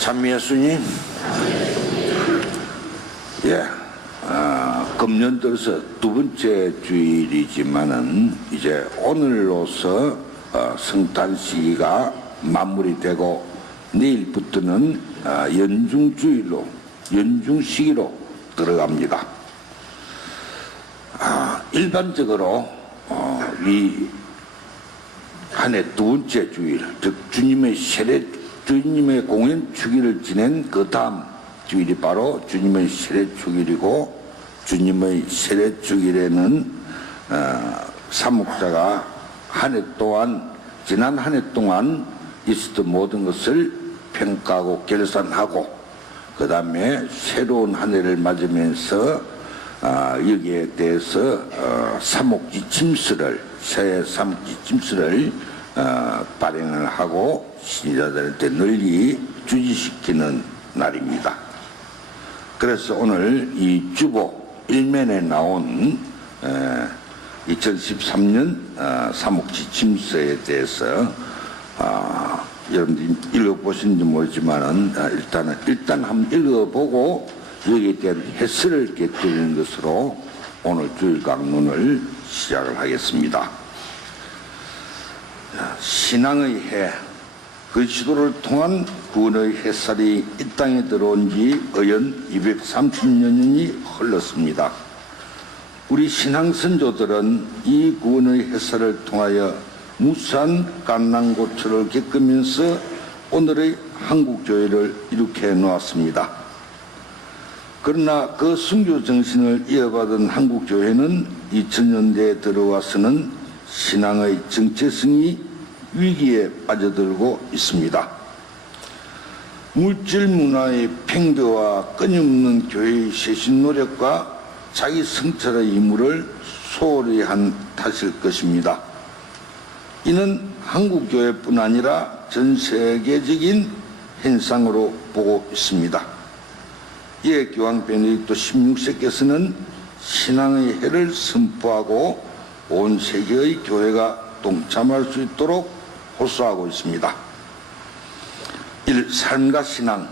참미예수님, 예, 금년 들어서 두 번째 주일이지만은 이제 오늘로서 성탄 시기가 마무리되고 내일부터는 연중주일로, 연중시기로 들어갑니다. 일반적으로 이 한 해 두 번째 주일, 즉 주님의 세례, 주님의 공연 주기를 지낸 그 다음 주일이 바로 주님의 세례 주일이고, 주님의 세례 주일에는 사목자가 한 해 동안, 지난 한 해 동안 있었던 모든 것을 평가하고 결산하고, 그 다음에 새로운 한 해를 맞으면서 여기에 대해서 사목지침서를, 새해 사목지침서를 발행을 하고 신자들한테 널리 주지시키는 날입니다. 그래서 오늘 이 주보 1면에 나온 2013년 사목지침서에 대해서 여러분들이 읽어보시는지 모르지만은 일단 한번 읽어보고 여기에 대한 해설을 곁들이는 것으로 오늘 주일 강론을 시작을 하겠습니다. 신앙의 해, 그리스도를 통한 구원의 햇살이 이 땅에 들어온 지 어연 230년이 흘렀습니다. 우리 신앙 선조들은 이 구원의 햇살을 통하여 무수한 간난고초를 겪으면서 오늘의 한국교회를 일으켜 놓았습니다. 그러나 그 순교 정신을 이어받은 한국교회는 2000년대에 들어와서는 신앙의 정체성이 위기에 빠져들고 있습니다. 물질 문화의 팽배와 끊임없는 교회의 세신 노력과 자기 성찰의 임무를 소홀히 한 탓일 것입니다. 이는 한국교회뿐 아니라 전 세계적인 현상으로 보고 있습니다. 이에 교황 베네딕토 16세께서는 신앙의 해를 선포하고 온 세계의 교회가 동참할 수 있도록 호소하고 있습니다. 1. 삶과 신앙.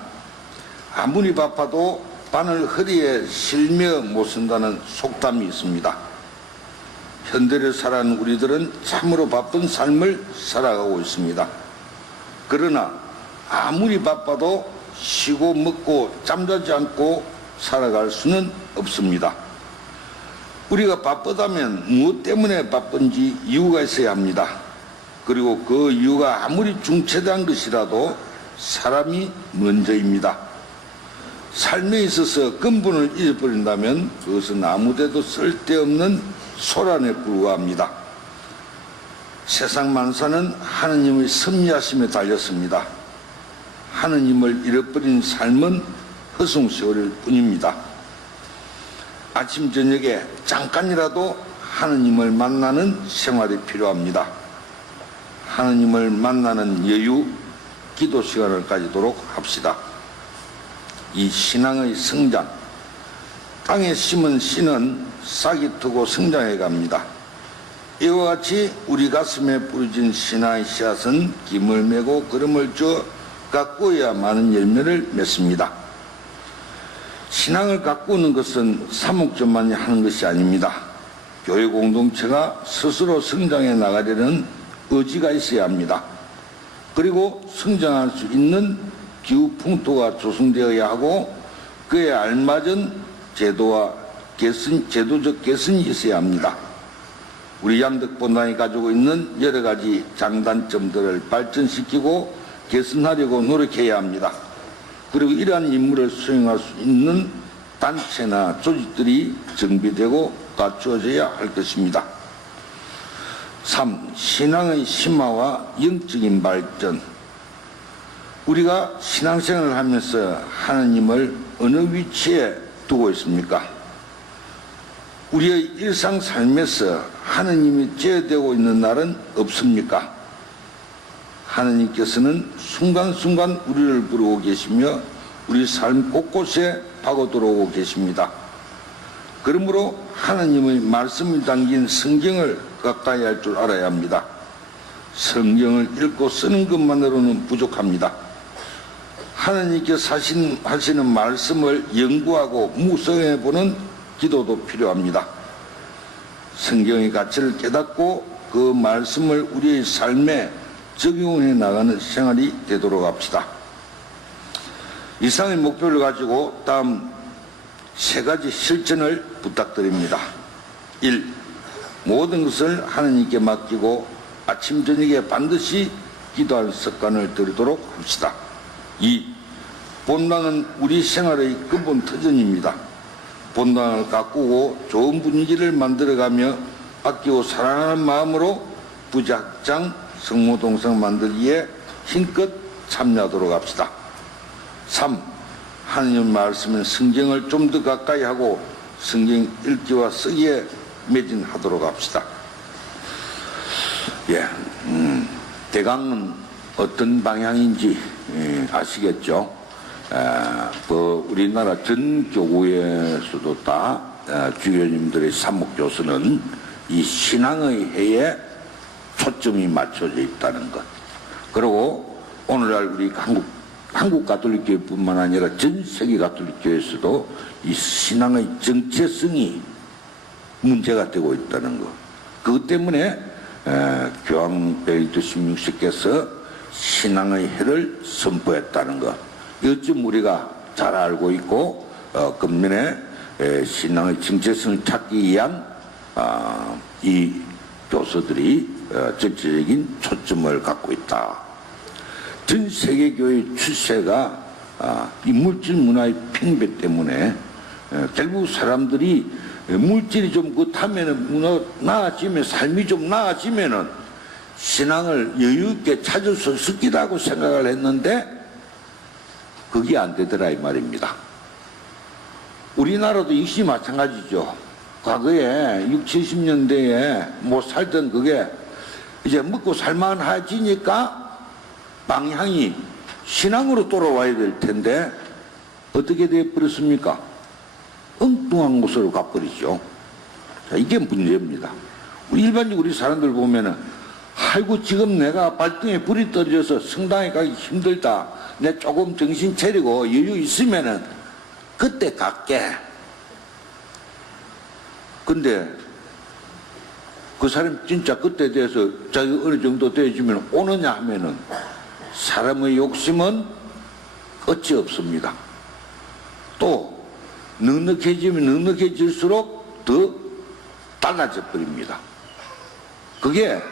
아무리 바빠도 바늘 허리에 실며 못 쓴다는 속담이 있습니다. 현대를 살아가는 우리들은 참으로 바쁜 삶을 살아가고 있습니다. 그러나 아무리 바빠도 쉬고 먹고 잠자지 않고 살아갈 수는 없습니다. 우리가 바쁘다면 무엇 때문에 바쁜지 이유가 있어야 합니다. 그리고 그 이유가 아무리 중체대한 것이라도 사람이 먼저입니다. 삶에 있어서 근본을 잊어버린다면 그것은 아무데도 쓸데없는 소란에 불과합니다. 세상 만사는 하느님의 섭리하심에 달렸습니다. 하느님을 잃어버린 삶은 허송세월일 뿐입니다. 아침 저녁에 잠깐이라도 하느님을 만나는 생활이 필요합니다. 하느님을 만나는 여유, 기도 시간을 가지도록 합시다. 이 신앙의 성장, 땅에 심은 씨는 싹이 트고 성장해 갑니다. 이와 같이 우리 가슴에 뿌려진 신앙의 씨앗은 김을 메고 걸음을 쪄 가꾸어야 많은 열매를 맺습니다. 신앙을 가꾸는 것은 사목전만이 하는 것이 아닙니다. 교회 공동체가 스스로 성장해 나가려는 의지가 있어야 합니다. 그리고 성장할 수 있는 기후 풍토가 조성되어야 하고 그에 알맞은 제도와 제도적 개선이 있어야 합니다. 우리 양덕본당이 가지고 있는 여러 가지 장단점들을 발전시키고 개선하려고 노력해야 합니다. 그리고 이러한 임무를 수행할 수 있는 단체나 조직들이 정비되고 갖추어져야 할 것입니다. 3. 신앙의 심화와 영적인 발전. 우리가 신앙생활을 하면서 하느님을 어느 위치에 두고 있습니까? 우리의 일상 삶에서 하느님이 제어되고 있는 날은 없습니까? 하느님께서는 순간순간 우리를 부르고 계시며 우리 삶 곳곳에 파고들어오고 계십니다. 그러므로 하느님의 말씀이 담긴 성경을 가까이 할 줄 알아야 합니다. 성경을 읽고 쓰는 것만으로는 부족합니다. 하나님께서 하시는 말씀을 연구하고 묵상해보는 기도도 필요합니다. 성경의 가치를 깨닫고 그 말씀을 우리의 삶에 적용해 나가는 생활이 되도록 합시다. 이상의 목표를 가지고 다음 3가지 실천을 부탁드립니다. 1. 모든 것을 하나님께 맡기고 아침 저녁에 반드시 기도하는 습관을 들이도록 합시다. 2. 본당은 우리 생활의 근본 터전입니다. 본당을 가꾸고 좋은 분위기를 만들어가며 아끼고 사랑하는 마음으로 부작장 성모동상 만들기에 힘껏 참여하도록 합시다. 3. 하느님 말씀인 성경을 좀 더 가까이 하고 성경 읽기와 쓰기에 매진하도록 합시다. 대강은 어떤 방향인지 아시겠죠? 우리나라 전 교구에서도 다 주교님들의 사목교수는 이 신앙의 해에 초점이 맞춰져 있다는 것. 그리고 오늘날 우리 한국 가톨릭교회뿐만 아니라 전 세계 가톨릭교회에서도 이 신앙의 정체성이 문제가 되고 있다는 것. 그것 때문에 교황 베네딕토 16세께서 신앙의 해를 선포했다는 것. 요즘 우리가 잘 알고 있고 금년에 신앙의 정체성을 찾기 위한 이 교서들이 전체적인 초점을 갖고 있다. 전 세계교회의 추세가 이 물질 문화의 팽배 때문에 결국 사람들이 물질이 좀 그렇다면 나아지면 삶이 좀 나아지면은 신앙을 여유있게 찾을 수 있을 거라고 생각을 했는데 그게 안 되더라 이 말입니다. 우리나라도 역시 마찬가지죠. 과거에 60, 70년대에 못 살던 그게 이제 먹고 살만해지니까 방향이 신앙으로 돌아와야 될 텐데 어떻게 되어버렸습니까? 엉뚱한 곳으로 가버리죠. 자, 이게 문제입니다. 일반적으로 우리 사람들 보면은 아이고 지금 내가 발등에 불이 떨어져서 성당에 가기 힘들다. 내 조금 정신 차리고 여유 있으면은 그때 갈게. 근데 그 사람 진짜 그때 돼서 자기 어느 정도 돼지면 오느냐 하면은 사람의 욕심은 어찌 없습니다. 또 넉넉해지면 넉넉해질수록 더 달라져 버립니다. 그게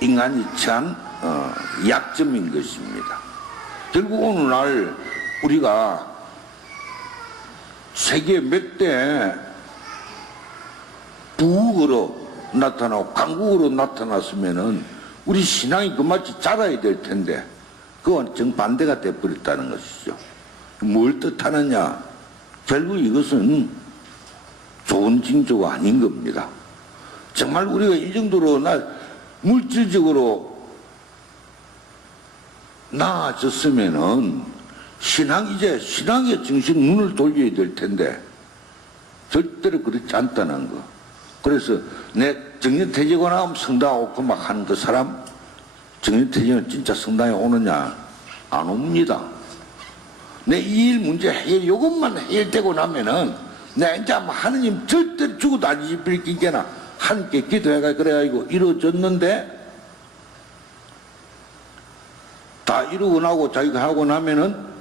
인간이 처한 약점인 것입니다. 결국 오늘날 우리가 세계 몇 대 부국으로 나타나고 강국으로 나타났으면은 우리 신앙이 그마치 자라야 될 텐데 그건 정반대가 돼버렸다는 것이죠. 뭘 뜻하느냐? 결국 이것은 좋은 징조가 아닌 겁니다. 정말 우리가 이 정도로 물질적으로 나아졌으면은 이제 신앙의 정신 눈을 돌려야 될 텐데 절대로 그렇지 않다는 거. 그래서 내 정년퇴직하고 나면 성당 오고 막 하는 그 사람 정년퇴직은 진짜 성당에 오느냐? 안 옵니다. 내 이 일 문제 해결 이것만 해결되고 나면은 내 이제 하느님 절대로 죽어도 안 잊을 끼게나 함께 기도해가 그래가지고 이루어졌는데 다 이루고 나고 자기가 하고 나면은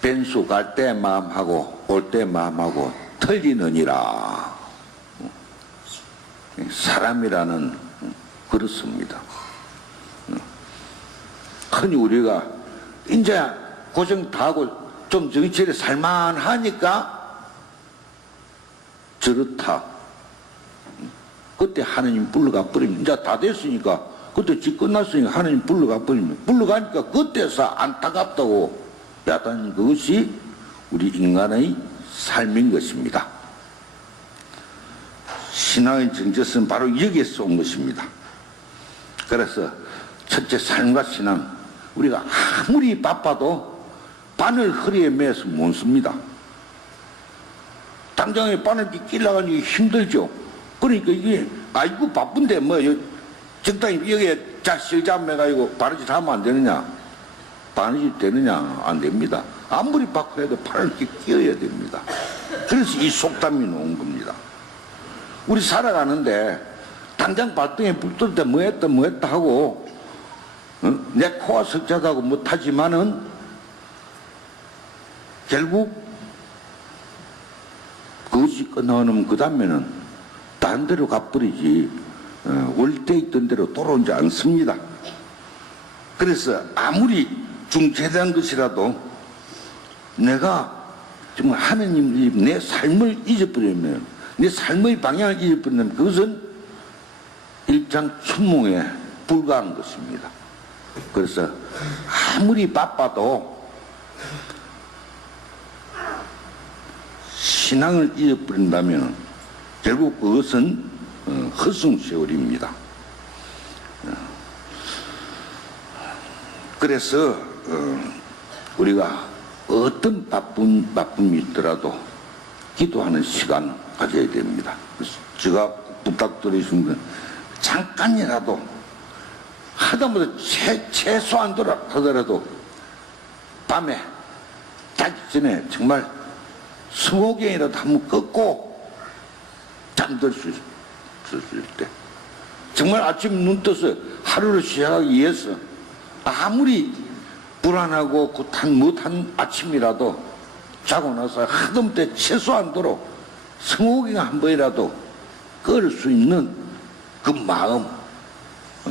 변수 갈 때 마음하고 올 때 마음하고 틀리느니라. 사람이라는 그렇습니다. 흔히 우리가 이제 고생 다 하고 좀 정치를 살만하니까 저렇다. 그때 하느님 불러가 버리면 이제 다 됐으니까 그때 집 끝났으니까 하느님 불러가 버리면 불러가니까 그때서 안타깝다고 야단인 그것이 우리 인간의 삶인 것입니다. 신앙의 정체성은 바로 여기에서 온 것입니다. 그래서 첫째 삶과 신앙 우리가 아무리 바빠도 바늘 허리에 매서 못 씁니다. 당장에 바늘 끼려고 힘들죠. 그러니까 이게 아이고 바쁜데 뭐 적당히 여기에 실잡매가지고 바르짓 하면 안 되느냐. 바느질 되느냐? 안 됩니다. 아무리 바꿔야 해도 팔을 이렇게 끼워야 됩니다. 그래서 이 속담이 나온 겁니다. 우리 살아가는데 당장 발등에 불 뜰 때 뭐 했다 하고 내 코가 석자다고 못하지만은 결국 그것이 끝나면 그 다음에는 다른 데로 가버리지 원래 있던 대로 돌아오지 않습니다. 그래서 아무리 중체대한 것이라도 내가 정말 하느님이 내 삶을 잊어버리면, 내 삶의 방향을 잊어버리면 그것은 일장춘몽에 불과한 것입니다. 그래서 아무리 바빠도 신앙을 잊어버린다면 결국 그것은 허송세월입니다. 그래서 우리가 어떤 바쁨이 있더라도 기도하는 시간을 가져야 됩니다. 그래서 제가 부탁드리신 건 잠깐이라도 하다못해 최소한 하더라도 밤에 자기 전에 정말 20개이라도 한번 꺾고 잠들 수 있을 때, 정말 아침 눈 떠서 하루를 시작하기 위해서 아무리 불안하고 못한 아침이라도 자고 나서 하다못해 최소한도로 20개가 한 번이라도 걸을 수 있는 그 마음,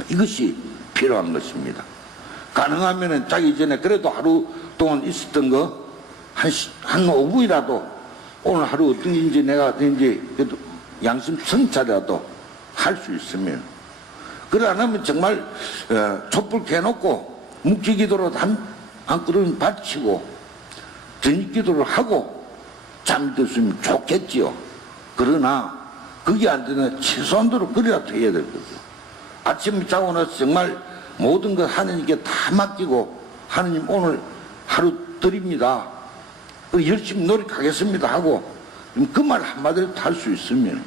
이것이 필요한 것입니다. 가능하면 자기 전에 그래도 하루 동안 있었던 거 한 5분이라도 오늘 하루 어떤 일인지 내가 어떤지 그래도 양심 성찰이라도 할 수 있으면, 그래 안 하면 정말 촛불 켜놓고 묵지기도로 한 그릇 바치고 저녁기도를 하고 잠들었으면 좋겠지요. 그러나 그게 안 되면 최소한도로 그래라도 해야 될 거죠. 아침에 자고 나서 정말 모든 것 하느님께 다 맡기고, 하느님 오늘 하루 드립니다, 열심히 노력하겠습니다 하고 그 말 한마디를 할 수 있으면,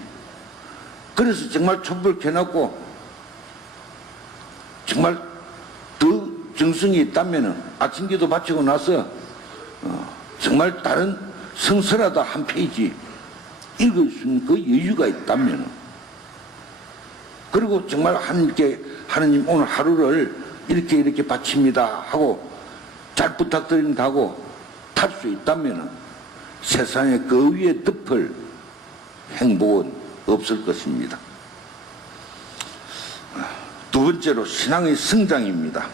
그래서 정말 촛불 켜놓고 정말 더 정성이 있다면 아침 기도 바치고 나서 정말 다른 성서라도 한 페이지 읽을 수 있는 그 여유가 있다면, 그리고 정말 하느님께 하느님 오늘 하루를 이렇게 바칩니다 하고 잘 부탁드립니다 하고 탈 수 있다면 세상에 그 위에 덮을 행복은 없을 것입니다. 두 번째로 신앙의 성장입니다.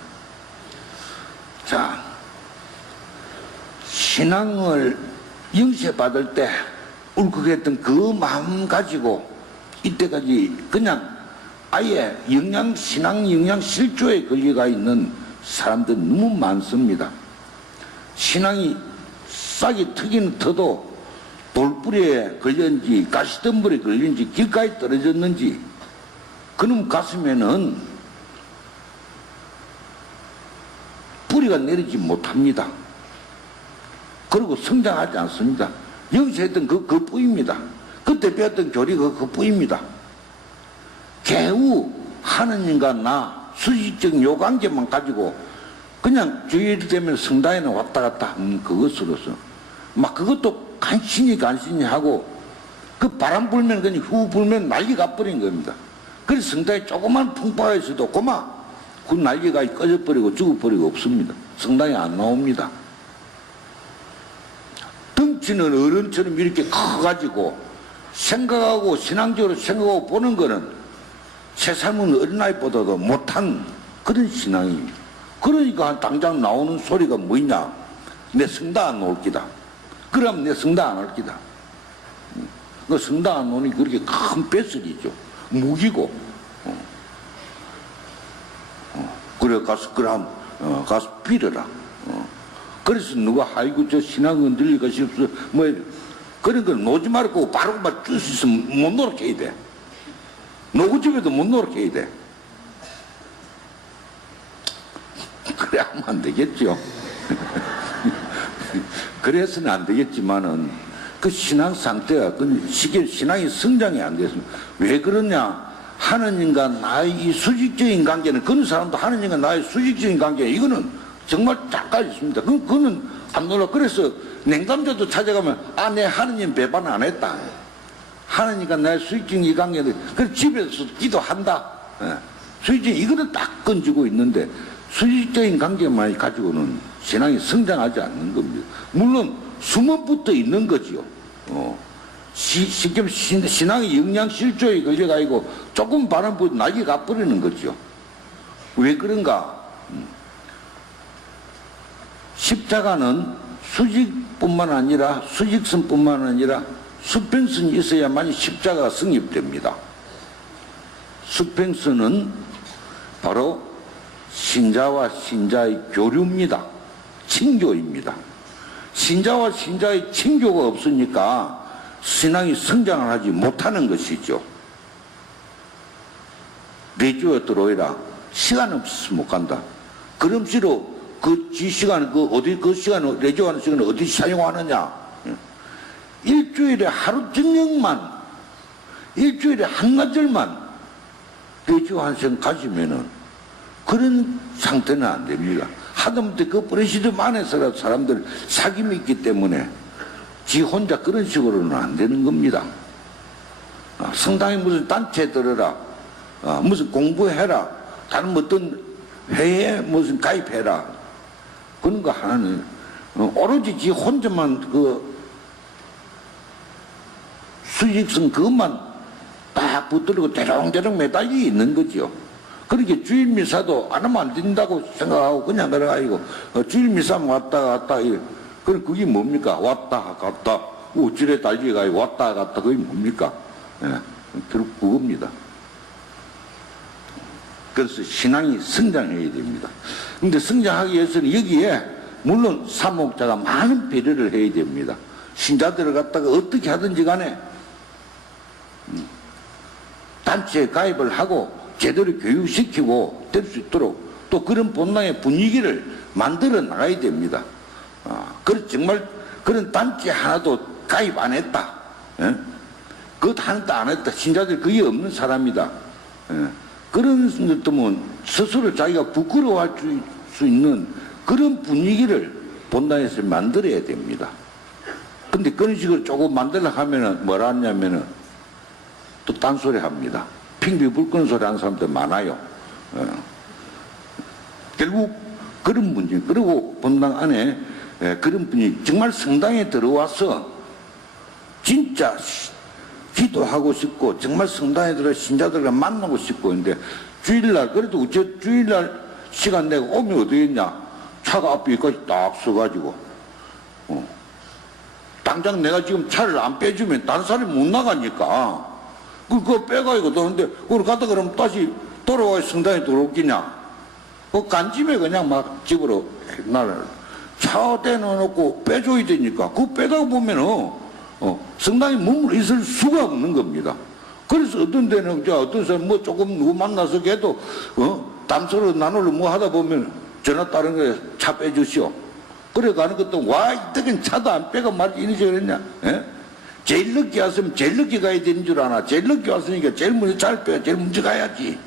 자, 신앙을 영세받을 때 울컥했던 그 마음 가지고 이때까지 그냥 아예 신앙 영양 실조에 걸려가 있는 사람들 너무 많습니다. 신앙이 싹이 트기는 터도 돌뿌리에 걸렸는지 가시덤불에 걸렸는지 길가에 떨어졌는지 그놈 가슴에는 뿌리가 내리지 못합니다. 그리고 성장하지 않습니다. 영세했던 그뿐입니다. 그때 배웠던 교리가 그뿐입니다. 개우 하느님과 나 수직적 요관계만 가지고 그냥 주일 되면 성당에는 왔다 갔다 하는 그것으로서 막 그것도 간신히 하고 그 바람 불면 그냥 후 불면 난리가 버린 겁니다. 그래서 성당에 조그만 풍파가 있어도 그 난리가 꺼져버리고 죽어버리고 없습니다. 성당에 안 나옵니다. 덩치는 어른처럼 이렇게 커가지고 생각하고 신앙적으로 생각하고 보는 거는 새 삶은 어린아이보다도 못한 그런 신앙입니다. 그러니까 당장 나오는 소리가 뭐냐? 내 성당 안 올 기다. 그럼 내 성당 안 올 기다. 그 성당 안 오니 그렇게 큰 뱃슬이죠. 무기고. 그래 가서 빌어라. 그래서 누가 아이고 저 신앙 흔들릴 것이 없어 뭐 그런 걸 놓지 말고 바로 줄 수 있으면 못 노력해야 돼. 노구집에도 못 노력해야 돼. 그래 하면 안 되겠죠. 그래서는 안 되겠지만은 그 신앙 상태가 그 신앙이 성장이 안 됐습니다. 왜 그러냐? 하느님과 나의 이 수직적인 관계는, 그런 사람도 하느님과 나의 수직적인 관계, 이거는 정말 잠깐 있습니다. 그거는 안 놀라. 그래서 냉담자도 찾아가면, 아, 내 하느님 배반 안 했다. 하느님과 나의 수익적 이 관계는, 그래서 집에서 기도한다. 예. 수익적 이거는 딱 건지고 있는데, 수익적인 관계만 가지고는 신앙이 성장하지 않는 겁니다. 물론, 숨은 붙어 있는 거지요. 쉽게 신앙의 영양실조에 걸려가지고 조금 바람 불고 낙이 가버리는 거죠. 왜 그런가? 십자가는 수직뿐만 아니라 수직선뿐만 아니라 수평선이 있어야만 십자가가 성립됩니다. 수평선은 바로 신자와 신자의 교류입니다. 친교입니다. 신자와 신자의 친교가 없으니까 신앙이 성장을 하지 못하는 것이죠. 내주에 들어오라. 시간 없어서 못 간다. 그럼시로 그 시간을 그 시간을 내주하는 시간을 어디 사용하느냐? 일주일에 하루 저녁만, 일주일에 한나절만 내주하는 시간 가지면은 그런 상태는 안 됩니다. 하다못해 그 프레시즘 안에서라도 사람들 사귐이 있기 때문에 지 혼자 그런 식으로는 안 되는 겁니다. 성당에 무슨 단체 들어라, 무슨 공부해라, 다른 어떤 회에 무슨 가입해라, 그런 거 하나는 오로지 지 혼자만 그 수직성 그것만 딱 붙들고 대롱대롱 매달려 있는 거죠. 그렇게 주일 미사도 안 하면 안 된다고 생각하고 그냥 들어가지고 주일 미사만 왔다 갔다. 그럼 그게 뭡니까? 왔다 갔다. 우질에 달려가지고 왔다 갔다. 그게 뭡니까? 예, 결국 그겁니다. 그래서 신앙이 성장해야 됩니다. 근데 성장하기 위해서는 여기에 물론 사목자가 많은 배려를 해야 됩니다. 신자들을 갖다가 어떻게 하든지 간에 단체에 가입을 하고 제대로 교육시키고 될 수 있도록 또 그런 본당의 분위기를 만들어 나가야 됩니다. 정말 그런 단체 하나도 가입 안 했다. 예? 그것 하나도 안 했다. 신자들 그게 없는 사람이다. 예? 그런 것들은 스스로 자기가 부끄러워할 수 있는 그런 분위기를 본당에서 만들어야 됩니다. 근데 그런 식으로 조금 만들려고 하면은 뭐라 하냐면은 또 딴소리 합니다. 핑비 불 끄는 소리 하는 사람들 많아요. 결국 그런 문제, 그리고 본당 안에 그런 분이 정말 성당에 들어와서 진짜 기도하고 싶고 정말 성당에 들어 신자들과 만나고 싶고 근데 주일날 그래도 어째 주일날 시간 내가 오면 어디 있냐? 차가 앞에 여기까지 딱 서가지고 당장 내가 지금 차를 안 빼주면 다른 사람이 못 나가니까 그거 빼가지고 도는데 그걸 갔다 그러면 다시 돌아와 성당에 들어오겠냐? 그 간집에 그냥 막 집으로 나를 차 대놓고 빼줘야 되니까 그거 빼다가 보면은 성당에 머물러 있을 수가 없는 겁니다. 그래서 어떤 데는 어떤 사람 뭐 조금 누구 만나서 걔도 담소로 나누려 뭐 하다 보면 전화 다른 거에 차 빼주시오. 그래 가는 것도 와 이때는 차도 안 빼고 말이 이런 식으로 했냐? 예? 제일 늦게 왔으면 제일 늦게 가야 되는 줄 아나. 제일 늦게 왔으니까 제일 먼저 잘 빼야 제일 먼저 가야지.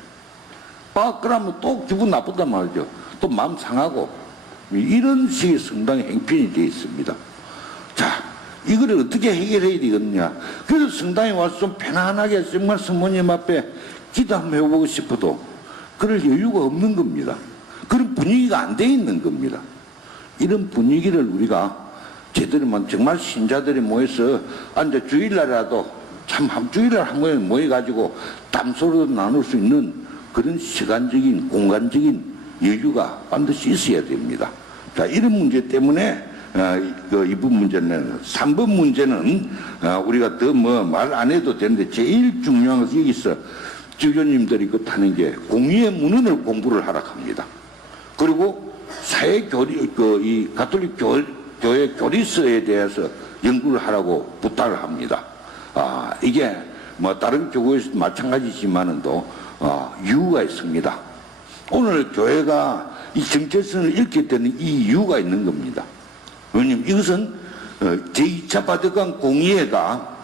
그러면 또 기분 나쁘단 말이죠. 또 마음 상하고 이런 식의 성당의 행편이 되어 있습니다. 자, 이거를 어떻게 해결해야 되겠느냐. 그래서 성당에 와서 좀 편안하게 정말 성모님 앞에 기도 한번 해보고 싶어도 그럴 여유가 없는 겁니다. 그런 분위기가 안 돼 있는 겁니다. 이런 분위기를 우리가 제대로만 정말 신자들이 모여서 앉아 주일날이라도 참 주일날 한 번에 모여가지고 담소리도 나눌 수 있는 그런 시간적인 공간적인 여유가 반드시 있어야 됩니다. 자, 이런 문제 때문에 이번 문제는 3번 문제는 우리가 더 뭐 말 안 해도 되는데 제일 중요한 것은 여기서 주교님들이 그 타는 게 공의의 문헌을 공부를 하라 합니다. 그리고 사회교리 이 가톨릭 교회 교리서에 대해서 연구를 하라고 부탁을 합니다. 이게 뭐 다른 교회에서 마찬가지지만은 또 이유가 있습니다. 오늘 교회가 이 정체성을 잃게 되는 이 이유가 있는 겁니다. 왜냐면 이것은 제2차 바티칸 공의회가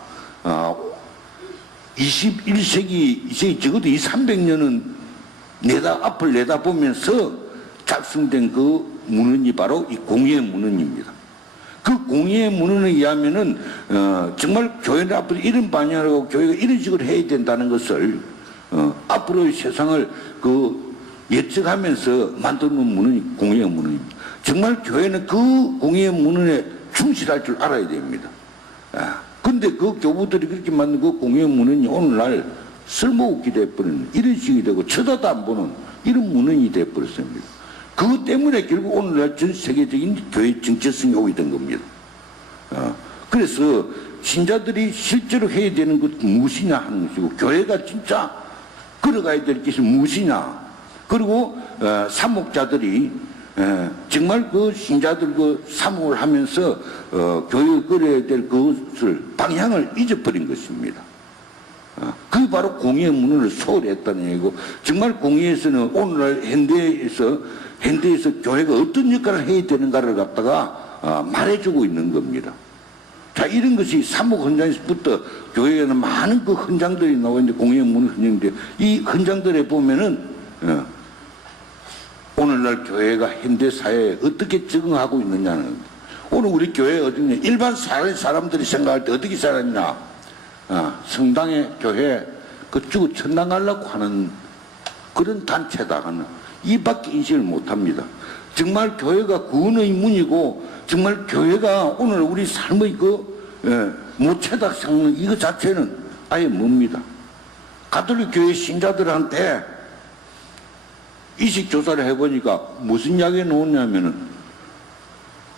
21세기 적어도 이 300년은 앞을 내다보면서 작성된 그 문헌이 바로 이 공의의 문헌입니다. 그 공의의 문헌에 의하면은 정말 교회는 앞으로 이런 방향으로 교회가 이런 식으로 해야 된다는 것을 앞으로의 세상을 예측하면서 만드는 문헌이 공의의 문헌입니다. 정말 교회는 그 공의의 문헌에 충실할 줄 알아야 됩니다. 근데 그 교부들이 그렇게 만든 그 공의의 문헌이 오늘날 쓸모없게 돼버리는 이런 식이 되고 쳐다도 안 보는 이런 문헌이 돼버렸습니다. 그것 때문에 결국 오늘날 전 세계적인 교회 정체성이 오게 된 겁니다. 그래서 신자들이 실제로 해야 되는 것 무엇이냐 하는 것이고, 교회가 진짜 걸어가야 될 것이 무엇이냐, 그리고 사목자들이 정말 그 신자들 그 사목을 하면서 교회가 걸어야 될 그것을 방향을 잊어버린 것입니다. 그게 바로 공의의 문헌을 소홀했다는 얘기고, 정말 공의에서는 오늘날 현대에서 교회가 어떤 역할을 해야 되는가를 갖다가 말해주고 있는 겁니다. 자, 이런 것이 사목 헌장에서부터 교회에는 많은 그 헌장들이 나와 있는데, 공의의 문헌 헌장인데, 이 헌장들에 보면은 오늘날 교회가 현대 사회에 어떻게 적응하고 있느냐는, 오늘 우리 교회 어디냐, 일반 사람들이 생각할 때 어떻게 살았냐, 성당에 교회 그쪽으로 천당 가려고 하는 그런 단체다 하는 이밖에 인식을 못합니다. 정말 교회가 구원의 문이고, 정말 교회가 오늘 우리 삶의 모체다 생각하는 이거 자체는 아예 뭡니다. 가톨릭 교회 신자들한테 이식 조사를 해보니까 무슨 이야기가 나오냐면은,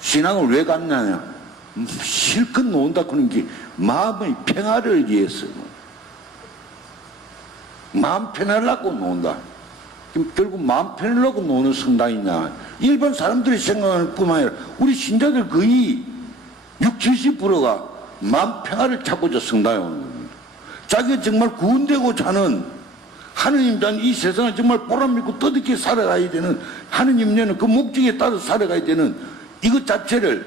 신앙을 왜 갔냐냐, 실컷 놓은다 그런 게 마음의 평화를 위해서, 마음 편하려고 놓은다. 결국 마음 편하려고 노는 성당이냐, 일반 사람들이 생각하는 뿐만 아니라 우리 신자들 거의 60~70%가 마음 평화를 찾고자 성당에 오는 겁니다. 자기가 정말 구원되고자 하는, 하느님 단 이 세상을 정말 보람있고 뜻있게 살아가야 되는, 하느님 내는 그 목적에 따라 살아가야 되는 이것 자체를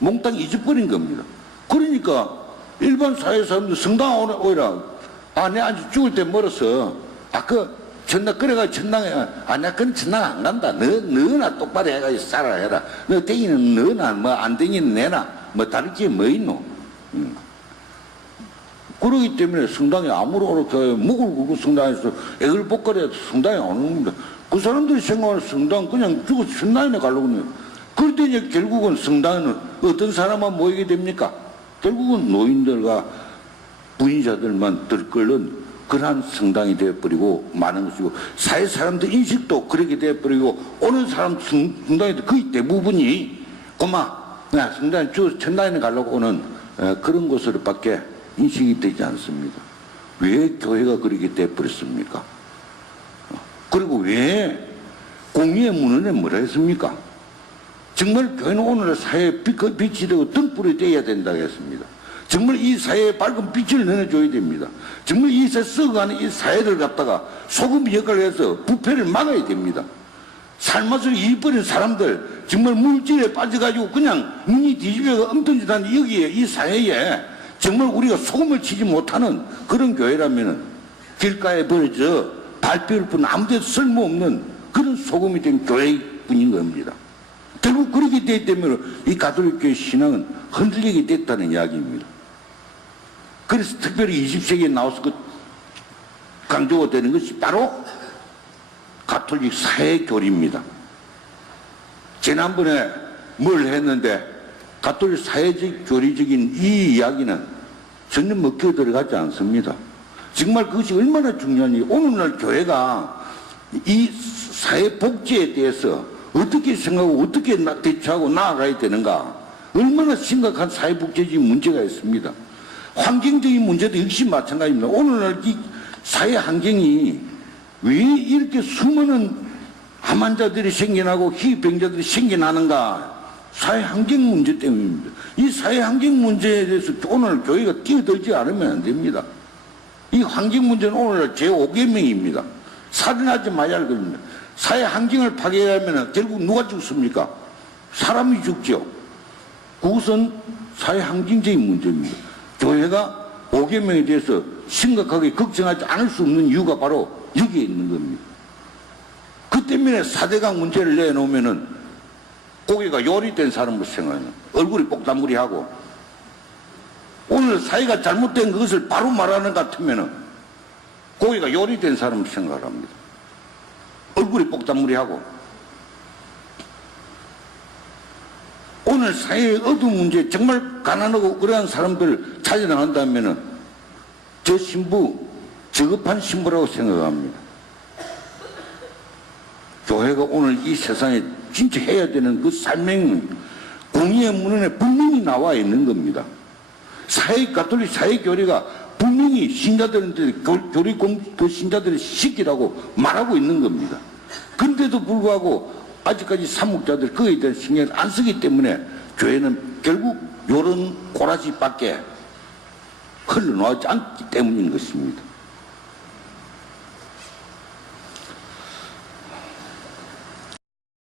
몽땅 잊어버린 겁니다. 그러니까 일반 사회 사람들 성당 오라, 내 아직 죽을 때 멀어서, 천당, 그래가 천당에, 나 그건 천당 안 간다. 너나 똑바로 해가지고 살아라 해라. 너 땡이는 너나, 안 땡이는 내나, 다를 게 뭐 있노? 그러기 때문에 성당에 아무로 목을 굴고 성당에서 애를 복거려도 성당에 안 오는 겁니다. 그 사람들이 생각하는 성당 그냥 죽어서 천당에 가려고 해요. 그럴 때 이제 결국은 성당에는 어떤 사람만 모이게 됩니까? 결국은 노인들과 부인자들만 들끓는 그러한 성당이 되어버리고 많은 것이고, 사회 사람들 인식도 그렇게 되어버리고, 오는 사람 성당에 거의 대부분이 성당에 죽어서 천당에 가려고 오는 그런 것으로밖에 인식이 되지 않습니다. 왜 교회가 그렇게 되어버렸습니까? 그리고 왜 공의의 문헌에 뭐라 했습니까? 정말 교회는 오늘 사회에 빛이 되고 등불이 되어야 된다고 했습니다. 정말 이 사회에 밝은 빛을 내줘야 됩니다. 정말 이 세상에 썩어가는 이 사회를 갖다가 소금 역할을 해서 부패를 막아야 됩니다. 삶맛을 잃어버린 사람들, 정말 물질에 빠져가지고 그냥 눈이 뒤집어가 엉뚱짓한 여기에 이 사회에 정말 우리가 소금을 치지 못하는 그런 교회라면은 길가에 버려져 발표일 뿐 아무데도 쓸모없는 그런 소금이 된 교회뿐인 겁니다. 결국 그렇게 되기 때문에 이 가톨릭 교회 신앙은 흔들리게 됐다는 이야기입니다. 그래서 특별히 20세기에 나와서 강조가 되는 것이 바로 가톨릭 사회교리입니다. 지난번에 뭘 했는데 가톨릭 사회적 교리적인 이 이야기는 전혀 먹혀 들어가지 않습니다. 정말 그것이 얼마나 중요한지, 오늘날 교회가 이 사회 복지에 대해서 어떻게 생각하고 어떻게 대처하고 나아가야 되는가, 얼마나 심각한 사회복지적인 문제가 있습니다. 환경적인 문제도 역시 마찬가지입니다. 오늘날 이 사회 환경이 왜 이렇게 수많은 암 환자들이 생겨나고 희병자들이 생겨나는가? 사회 환경 문제 때문입니다. 이 사회 환경 문제에 대해서 오늘 교회가 뛰어들지 않으면 안 됩니다. 이 환경 문제는 오늘날 제5계명입니다. 살인하지 말아야 할 겁니다. 사회 환경을 파괴하면 결국 누가 죽습니까? 사람이 죽죠. 그것은 사회 환경적인 문제입니다. 교회가 5계명에 대해서 심각하게 걱정하지 않을 수 없는 이유가 바로 여기에 있는 겁니다. 그 때문에 4대강 문제를 내놓으면은 고개가 요리된 사람을 생각하는, 얼굴이 뽁닥무리하고, 오늘 사회가 잘못된 것을 바로 말하는 것 같으면 고개가 요리된 사람을 생각합니다. 얼굴이 뽁닥무리하고, 오늘 사회의 어두운 문제, 정말 가난하고 그러한 사람들을 찾아나간다면 저 신부 저급한 신부라고 생각합니다. 교회가 오늘 이 세상에 진짜 해야 되는 그 삶의 공의의 문헌에 분명히 나와 있는 겁니다. 가톨릭 사회교리가 분명히 신자들한테 그 신자들의 시키라고 말하고 있는 겁니다. 근데도 불구하고 아직까지 사목자들 그에 대한 신경을 안 쓰기 때문에 교회는 결국 이런 꼬라지밖에 흘러나오지 않기 때문인 것입니다.